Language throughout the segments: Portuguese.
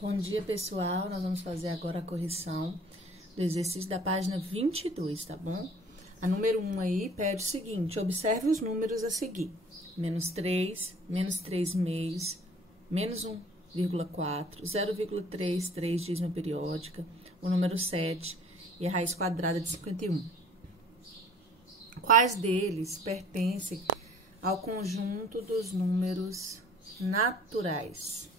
Bom dia, pessoal. Nós vamos fazer agora a correção do exercício da página 22, tá bom? A número 1 aí pede o seguinte: observe os números a seguir. -3, -3 meios, -1,4, 0,33 dízima periódica, o número 7 e a raiz quadrada de 51. Quais deles pertencem ao conjunto dos números naturais?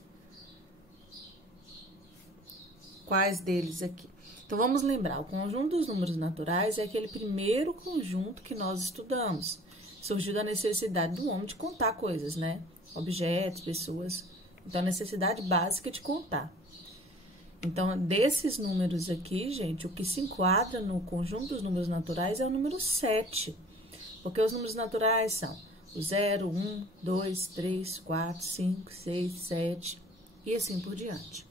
Quais deles aqui? Então, vamos lembrar, o conjunto dos números naturais é aquele primeiro conjunto que nós estudamos. Surgiu da necessidade do homem de contar coisas, né? Objetos, pessoas. Então, a necessidade básica de contar. Então, desses números aqui, gente, o que se enquadra no conjunto dos números naturais é o número 7. Porque os números naturais são o 0, 1, 2, 3, 4, 5, 6, 7 e assim por diante.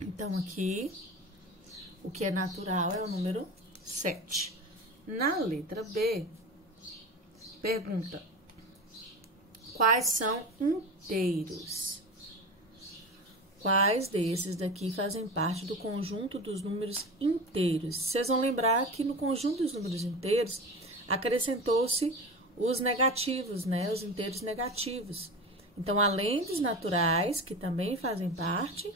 Então, aqui, o que é natural é o número 7. Na letra B, pergunta: quais são inteiros? Quais desses daqui fazem parte do conjunto dos números inteiros? Vocês vão lembrar que no conjunto dos números inteiros, acrescentou-se os negativos, né? Os inteiros negativos. Então, além dos naturais, que também fazem parte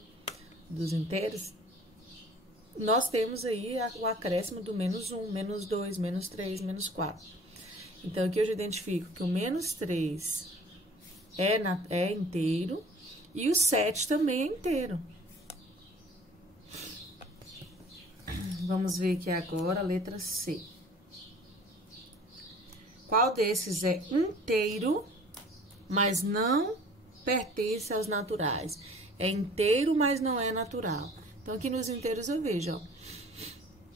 dos inteiros, nós temos aí o acréscimo do -1, -2, -3, -4. Então, aqui eu já identifico que o -3 é inteiro e o 7 também é inteiro. Vamos ver aqui agora a letra C. Qual desses é inteiro, mas não pertence aos naturais? É inteiro, mas não é natural. Então, aqui nos inteiros eu vejo, ó.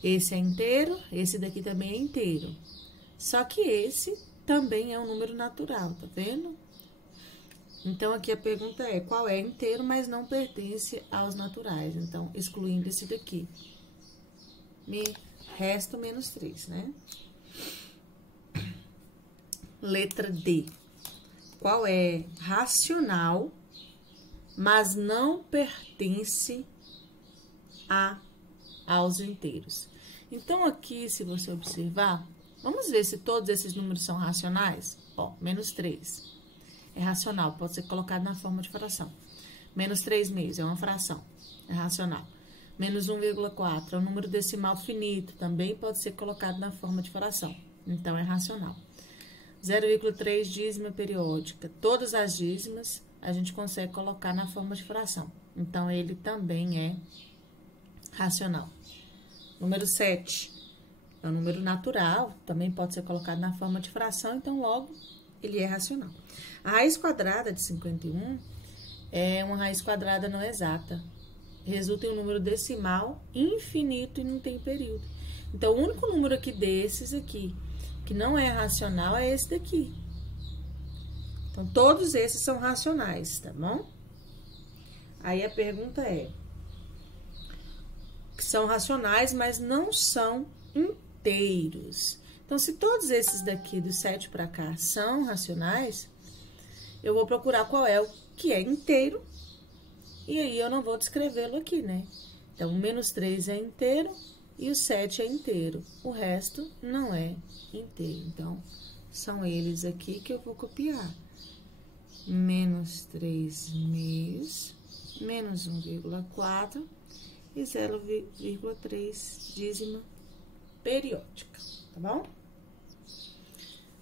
Esse é inteiro, esse daqui também é inteiro. Só que esse também é um número natural, tá vendo? Então, aqui a pergunta é: qual é inteiro, mas não pertence aos naturais? Então, excluindo esse daqui. Me resta o -3, né? Letra D. Qual é racional, mas não pertence aos inteiros? Então, aqui, se você observar, vamos ver se todos esses números são racionais. Ó, -3 é racional, pode ser colocado na forma de fração. -3 meios é uma fração, é racional. -1,4 é um número decimal finito, também pode ser colocado na forma de fração, então é racional. 0,3 dízima periódica, todas as dízimas a gente consegue colocar na forma de fração, então ele também é racional. Número 7 é um número natural, também pode ser colocado na forma de fração, então logo ele é racional. A raiz quadrada de 51 é uma raiz quadrada não exata, resulta em um número decimal infinito e não tem período. Então, o único número aqui desses aqui que não é racional é esse daqui. Então, todos esses são racionais, tá bom? Aí, a pergunta é: que são racionais, mas não são inteiros. Então, se todos esses daqui, do 7 para cá, são racionais, eu vou procurar qual é o que é inteiro, e aí eu não vou descrevê-lo aqui, né? Então, o -3 é inteiro e o 7 é inteiro. O resto não é inteiro. Então, são eles aqui que eu vou copiar. -3 meios, -1,4 e 0,3 dízima periódica, tá bom?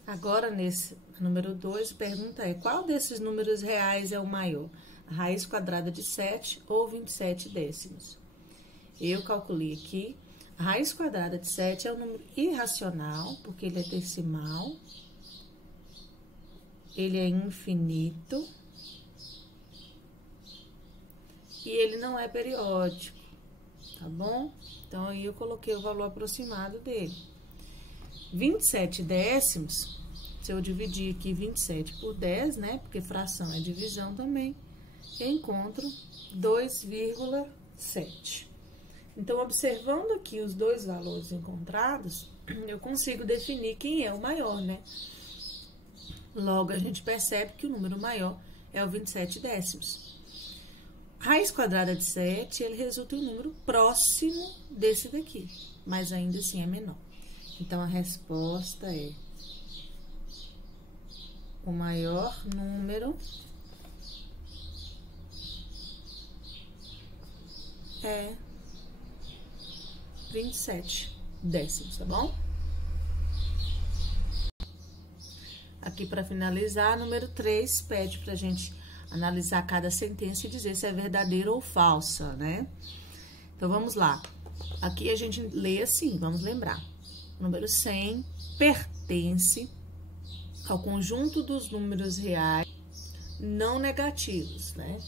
Agora, nesse número 2, a pergunta é: qual desses números reais é o maior? A raiz quadrada de 7 ou 27 décimos? Eu calculei aqui. A raiz quadrada de 7 é um número irracional, porque ele é decimal, ele é infinito e ele não é periódico, tá bom? Então, aí eu coloquei o valor aproximado dele. 27 décimos, se eu dividir aqui 27 por 10, né? Porque fração é divisão também, eu encontro 2,7. Então, observando aqui os dois valores encontrados, eu consigo definir quem é o maior, né? Logo, a gente percebe que o número maior é o 27 décimos. Raiz quadrada de 7, ele resulta em um número próximo desse daqui, mas ainda assim é menor. Então, a resposta é o maior número é 27 décimos, tá bom? Aqui, para finalizar, número 3 pede pra gente analisar cada sentença e dizer se é verdadeira ou falsa, né? Então, vamos lá. Aqui a gente lê assim, vamos lembrar. O número 100 pertence ao conjunto dos números reais não negativos, né?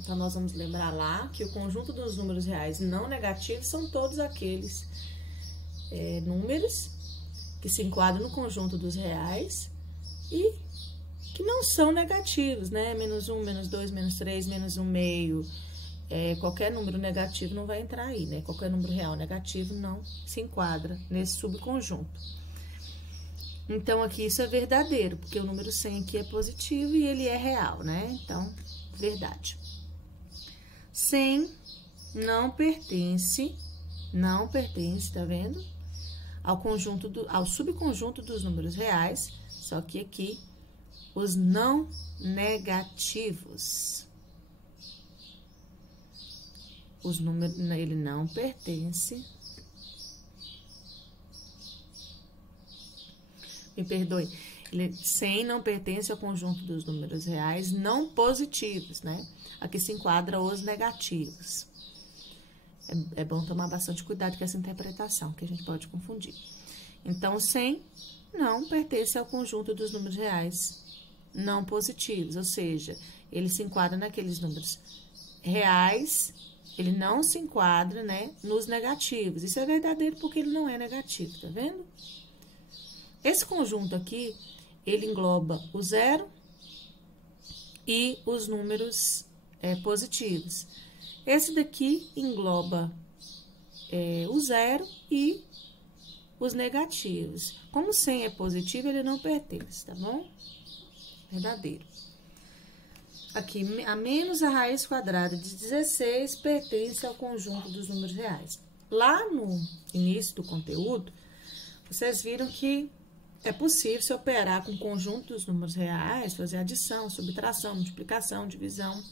Então, nós vamos lembrar lá que o conjunto dos números reais não negativos são todos aqueles números que se enquadram no conjunto dos reais e que não são negativos, né? Menos 1, menos 2, menos 3, menos 1 meio. Qualquer número negativo não vai entrar aí, né? Qualquer número real negativo não se enquadra nesse subconjunto. Então, aqui isso é verdadeiro, porque o número 100 aqui é positivo e ele é real, né? Então, verdade. 100 não pertence, tá vendo? Ao subconjunto dos números reais, só que aqui os não negativos. Ele não pertence. Me perdoe. 100 não pertence ao conjunto dos números reais não positivos, né? Aqui se enquadra os negativos. É bom tomar bastante cuidado com essa interpretação, que a gente pode confundir. Então, 100 não pertence ao conjunto dos números reais não positivos, ou seja, ele se enquadra naqueles números reais, ele não se enquadra, né, nos negativos. Isso é verdadeiro porque ele não é negativo, tá vendo? Esse conjunto aqui, ele engloba o 0 e os números positivos. Esse daqui engloba o 0 e os negativos. Como 100 é positivo, ele não pertence, tá bom? Verdadeiro. Aqui, a menos a raiz quadrada de 16 pertence ao conjunto dos números reais. Lá no início do conteúdo, vocês viram que é possível se operar com o conjunto dos números reais, fazer adição, subtração, multiplicação, divisão,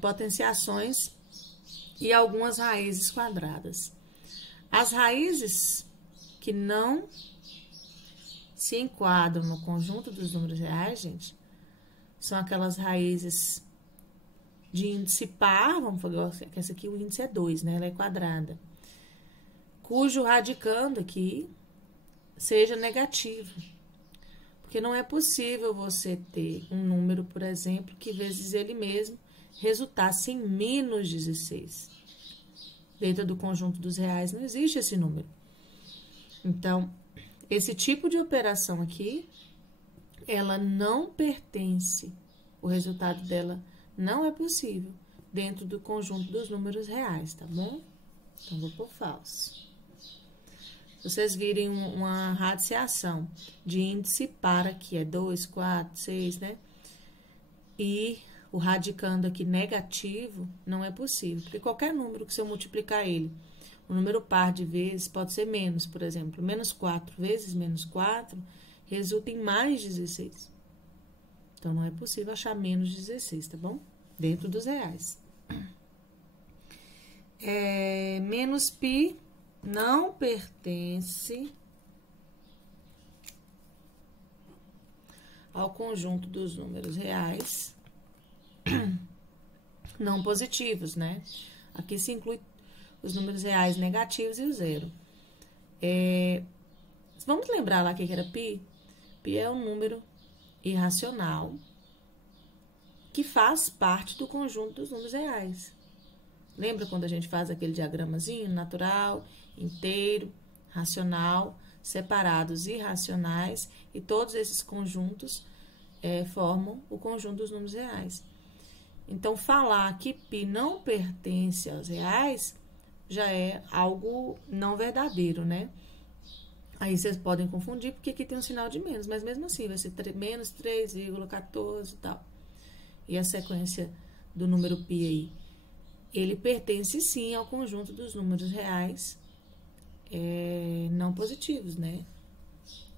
potenciações e algumas raízes quadradas. As raízes que não se enquadram no conjunto dos números reais, gente, são aquelas raízes de índice par, vamos falar que essa aqui o índice é 2, né? Ela é quadrada. Cujo radicando aqui seja negativo. Porque não é possível você ter um número, por exemplo, que vezes ele mesmo resultasse em menos 16. Dentro do conjunto dos reais não existe esse número. Então, esse tipo de operação aqui, ela não pertence, o resultado dela não é possível dentro do conjunto dos números reais, tá bom? Então, vou por falso. Se vocês virem uma radiciação de índice par aqui, é 2, 4, 6, né? E o radicando aqui negativo, não é possível, porque qualquer número que se eu multiplicar ele, o número par de vezes pode ser menos, por exemplo, menos 4 vezes menos 4 resulta em mais 16. Então, não é possível achar menos 16, tá bom? Dentro dos reais. Menos π não pertence ao conjunto dos números reais não positivos, né? Aqui se inclui os números reais negativos e o 0. Vamos lembrar lá o que era π? Π é um número irracional que faz parte do conjunto dos números reais. Lembra quando a gente faz aquele diagramazinho? Natural, inteiro, racional, separados irracionais, e todos esses conjuntos formam o conjunto dos números reais. Então, falar que π não pertence aos reais já é algo não verdadeiro, né? Aí vocês podem confundir, porque aqui tem um sinal de menos, mas mesmo assim vai ser menos 3,14 e tal. E a sequência do número π aí, ele pertence sim ao conjunto dos números reais não positivos, né?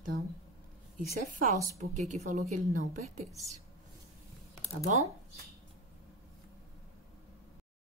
Então, isso é falso, porque aqui falou que ele não pertence. Tá bom?